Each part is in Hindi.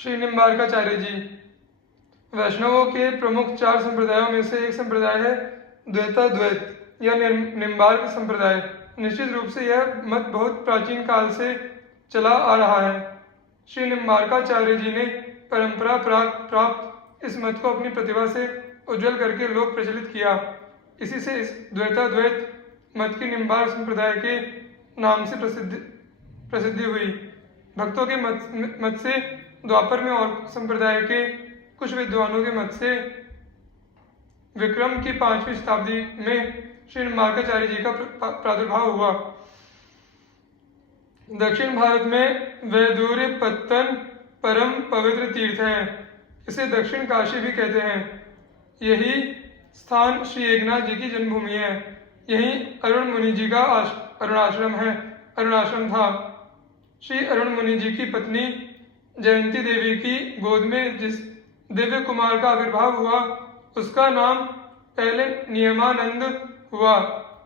श्री निम्बार्काचार्य जी। वैष्णवों के प्रमुख 4 संप्रदायों में से एक संप्रदाय है द्वैताद्वैत या निम्बार्क संप्रदाय। निश्चित रूप से यह मत बहुत प्राचीन काल से चला आ रहा है। श्री निम्बार्काचार्य जी ने परंपरा प्राप्त इस मत को अपनी प्रतिभा से उज्जवल करके लोक प्रचलित किया। इसी से इस द्वैताद्वैत मत की निम्बार्क संप्रदाय के नाम से प्रसिद्धि हुई। भक्तों के मत से द्वापर में और संप्रदाय के कुछ विद्वानों के मत से विक्रम की 5वीं शताब्दी में श्री निम्बार्काचार्य जी का प्रादुर्भाव हुआ। दक्षिण भारत में वैदूर्य पत्तन परम पवित्र तीर्थ है। इसे दक्षिण काशी भी कहते हैं। यही स्थान श्री एकनाथ जी की जन्मभूमि है। यही अरुण मुनि जी का अरुणाश्रम था। श्री अरुण मुनि जी की पत्नी जयंती देवी की गोद में जिस दिव्य कुमार का आविर्भाव हुआ उसका नाम पहले नियमानंद हुआ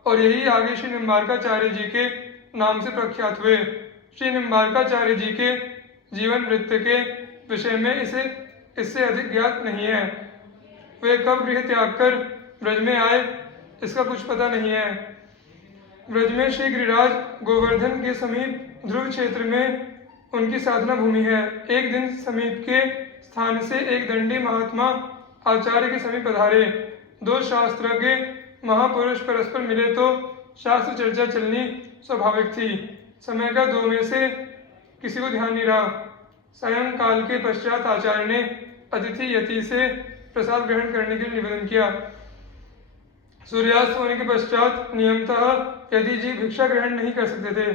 और यही आगे श्री निम्बार्काचार्य जी के नाम से प्रख्यात हुए। श्री निम्बार्काचार्य जी के जीवन वृत्त के विषय में इससे अधिक ज्ञात नहीं है। वे कब गृह त्याग कर ब्रज में आए इसका कुछ पता नहीं है। ब्रज में श्री गिरिराज गोवर्धन के समीप ध्रुव क्षेत्र में उनकी साधना भूमि है। एक दिन समीप के स्थान से एक दंडी महात्मा आचार्य के समीप पधारे। 2 शास्त्रज्ञ महापुरुष परस्पर मिले तो शास्त्र चर्चा चलनी स्वाभाविक थी। समय का 2 में से किसी को ध्यान नहीं रहा। सायंकाल के पश्चात आचार्य ने अतिथि यति से प्रसाद ग्रहण करने के लिए निवेदन किया। सूर्यास्त होने के पश्चात नियमतः यति जी भिक्षा ग्रहण नहीं कर सकते थे।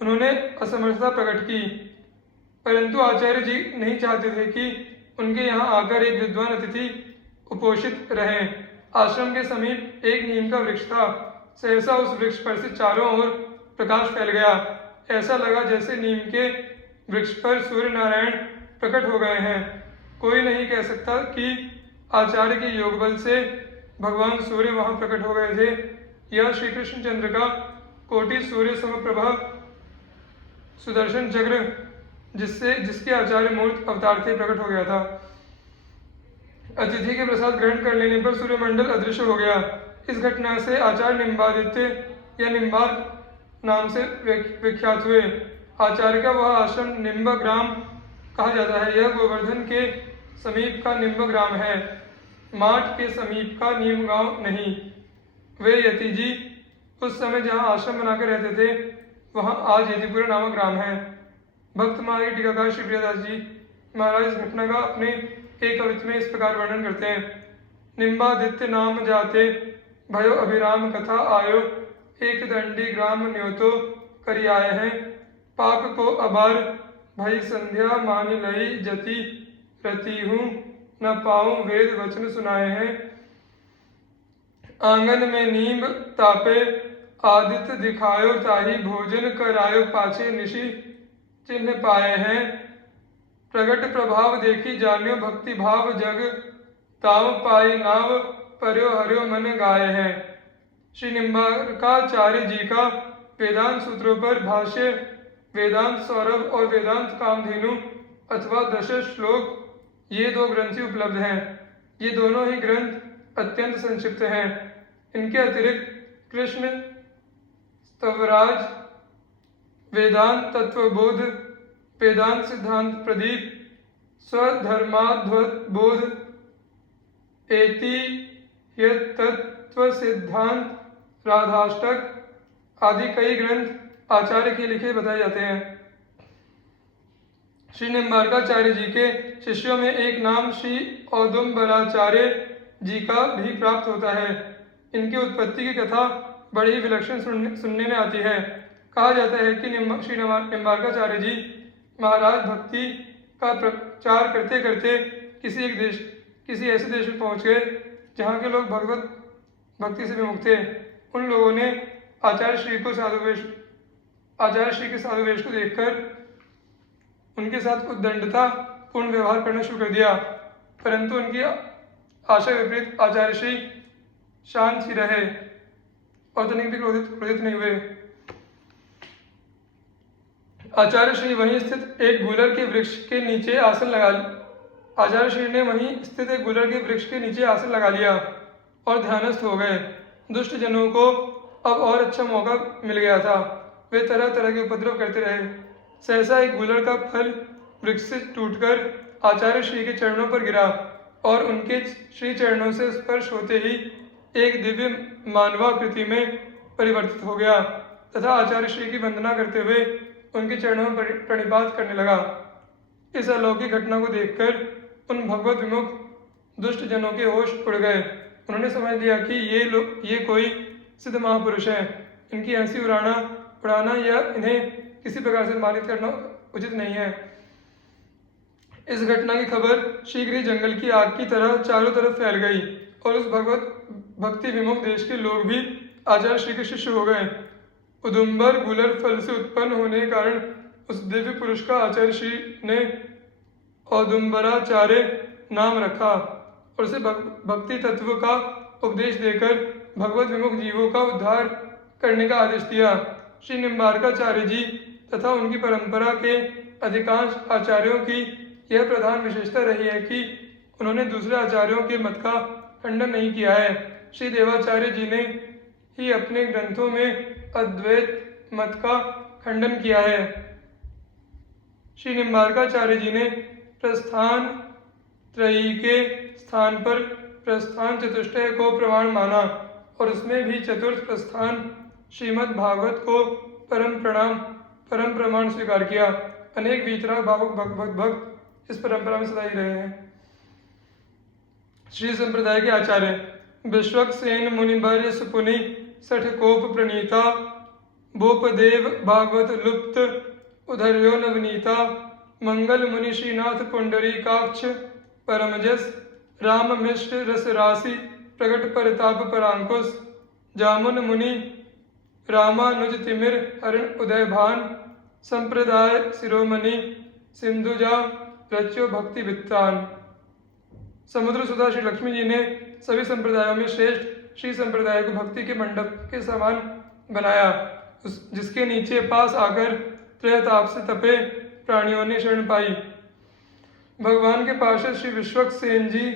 उन्होंने असमर्थता प्रकट की, परंतु आचार्य जी नहीं चाहते थे कि उनके यहाँ आकर एक विद्वान अतिथि उपोषित रहे। आश्रम के समीप एक नीम का वृक्ष था। सहसा उस वृक्ष पर से चारों ओर प्रकाश फैल गया। ऐसा लगा जैसे नीम के वृक्ष पर सूर्य नारायण प्रकट हो गए हैं। कोई नहीं कह सकता कि आचार्य के योग बल से भगवान सूर्य वहां प्रकट हो गए थे। यह श्री कृष्ण चंद्र का कोटि सूर्य समप्रभा सुदर्शन चक्र जिसके आचार्य मूर्त अवतार थे प्रकट हो गया था। अतिथि के प्रसाद ग्रहण कर लेने पर सूर्यमंडल अदृश्य हो गया। इस घटना से आचार्य निम्बादित्य या निम्बार्क नाम से विख्यात हुए। आचार्य का वह आश्रम निम्ब ग्राम कहा जाता है। यह गोवर्धन के समीप का निम्ब ग्राम है, माठ के समीप का नीम गांव नहीं। वे यति जी उस समय जहां आश्रम बनाकर रहते थे वहां आज यतिपुरा नामक ग्राम है। भक्त मार्ग टीकाकार श्री प्रियदास जी महाराज इस घटना का अपने एक कवित्व में इस प्रकार वर्णन करते हैं। निम्बादित्य नाम जाते भयो अभिराम कथा आयो, एक दंडी ग्राम न्योतो करी आए हैं। पाप को अबार भई संध्या मान लई जति रति हूँ, न पाऊं वेद वचन सुनाए हैं। आंगन में नीम तापे आदित्य दिखायो, ताही भोजन करायो पाछे निशि चिन्ह पाए हैं। प्रगट प्रभाव देखी जान्यो भक्ति भाव जग, ताव पाई नाव पर्यो हरियो मन गाए हैं। श्री निम्बार्काचार्य जी का वेदांत सूत्रों पर भाष्य वेदांत सौरभ और वेदांत कामधेनु अथवा 10 श्लोक ये 2 ग्रंथ ही उपलब्ध हैं। ये दोनों ही ग्रंथ अत्यंत संक्षिप्त हैं। इनके अतिरिक्त कृष्ण स्तवराज, वेदांत तत्वबोध, वेदांत सिद्धांत प्रदीप, स्वधर्माद्वबोध, एति तत्व सिद्धांत, राधाष्टक आदि कई ग्रंथ आचार्य के लिखे बताए जाते हैं। श्री निम्बार्काचार्य जी के शिष्यों में एक नाम श्री औदुंबराचार्य जी का भी प्राप्त होता है। इनकी उत्पत्ति की कथा बड़ी ही विलक्षण सुनने में आती है। कहा जाता है कि श्री निम्बार्काचार्य जी महाराज भक्ति का प्रचार करते करते किसी ऐसे देश में पहुंच गए जहाँ के लोग भगवत भक्ति से विमुख थे। उन लोगों ने आचार्य श्री के साधु वेश को देखकर उनके साथ उद्दंडता पूर्ण व्यवहार करना शुरू कर दिया, परंतु उनकी आशा विपरीत आचार्य श्री शांत ही रहे और तनिक भी क्रोधित नहीं हुए। आचार्य श्री वहीं स्थित एक गुलर के वृक्ष के नीचे आसन लगा आचार्य श्री ने वहीं स्थित एक गुलर के वृक्ष के नीचे आसन लगा लिया और ध्यानस्थ हो गए। दुष्ट जनों को अब और अच्छा मौका मिल गया था। वे तरह तरह के उपद्रव करते रहे। सहसा एक गुलर का फल वृक्ष से टूटकर आचार्य श्री के चरणों पर गिरा और उनके श्री चरणों से स्पर्श होते ही एक दिव्य मानवाकृति में परिवर्तित हो गया तथा आचार्य श्री की वंदना करते हुए उनके चरणों में प्रणिपात करने लगा। इस अलौकिक घटना को देखकर उन भगवत विमुख दुष्ट जनों के होश उड़ गए। उन्होंने समझ लिया कि ये कोई सिद्ध महापुरुष हैं। इनकी हंसी उड़ाना या इन्हें किसी प्रकार से सम्मानित करना उचित नहीं है। इस घटना की खबर शीघ्र ही जंगल की आग की तरह चारों तरफ फैल गई और उस भगवत भक्ति विमुख देश के लोग भी आचार्य श्री के शिष्य हो गए। उदुम्बर गुलर फल से उत्पन्न होने के कारण उस दिव्य पुरुष का आचार्य श्री ने औदुम्बराचार्य नाम रखा और उसे भक्ति तत्व का उपदेश देकर भगवत विमुख जीवों का उद्धार करने का आदेश दिया। श्री निम्बारकाचार्य जी तथा उनकी परंपरा के अधिकांश आचार्यों की यह प्रधान विशेषता रही है कि उन्होंने दूसरे आचार्यों के मत का खंडन नहीं किया है। श्री देवाचार्य जी ने ही अपने ग्रंथों में अद्वैत मत का खंडन किया है। श्री निम्बारकाचार्य जी ने प्रस्थान त्रयी के स्थान पर प्रस्थान चतुष्टय को प्रमाण माना और उसमें भी चतुर्थ प्रस्थान श्रीमद् भागवत को परम प्रमाण स्वीकार किया। अनेक वीतराग भावुक भक्त इस परंपरा में सदा ही रहे हैं। श्री संप्रदाय के आचार्य विश्वक सेन मुनिवर्य सुपुनि सठकोप प्रणीता भूपदेव भागवत लुप्त उधर्यो नवनीता मंगल मुनि श्रीनाथ पुंडरीकाक्ष परमजस राम मिश्र रस राशि प्रकट परताप परांकुश जामुन मुनि रामानुज तिमिर हरण उदय भान संप्रदाय शिरोमणि सिंधुजा रच्यो भक्ति वित्तान। समुद्र सुधा श्री लक्ष्मी जी ने सभी संप्रदायों में श्रेष्ठ श्री संप्रदाय को भक्ति के मंडप के समान बनाया, जिसके नीचे पास आकर त्रयताप से तपे प्राणियों ने शरण पाई। भगवान के पार्षद श्री विश्वक सेन जी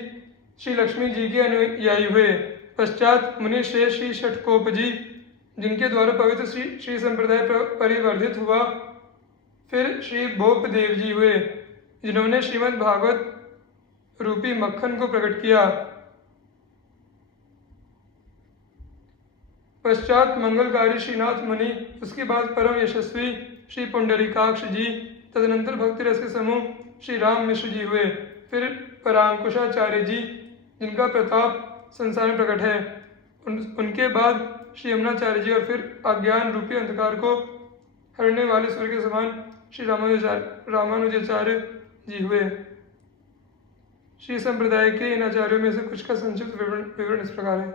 श्री लक्ष्मी जी के अनुयायी हुए। पश्चात मुनि श्रेष्ठ श्री षटकोप जी, जिनके द्वारा पवित्र श्री संप्रदाय परिवर्धित हुआ। फिर श्री भोपदेव जी हुए, जिन्होंने श्रीमद् भागवत रूपी मक्खन को प्रकट किया। पश्चात मंगलकारी श्रीनाथ मुनि, उसके बाद परम यशस्वी श्री पुंडरीकाक्ष जी, तदनंतर भक्ति रस के समूह श्री राम मिश्र जी हुए। फिर परांकुशाचार्य जी, जिनका प्रताप संसार में प्रकट है। उनके बाद श्री यमुनाचार्य जी और फिर अज्ञान रूपी अंधकार को हरने वाले सूर्य के समान श्री रामानुजाचार्य जी हुए। श्री संप्रदाय के इन आचार्यों में से कुछ का संक्षिप्त विवरण इस प्रकार है।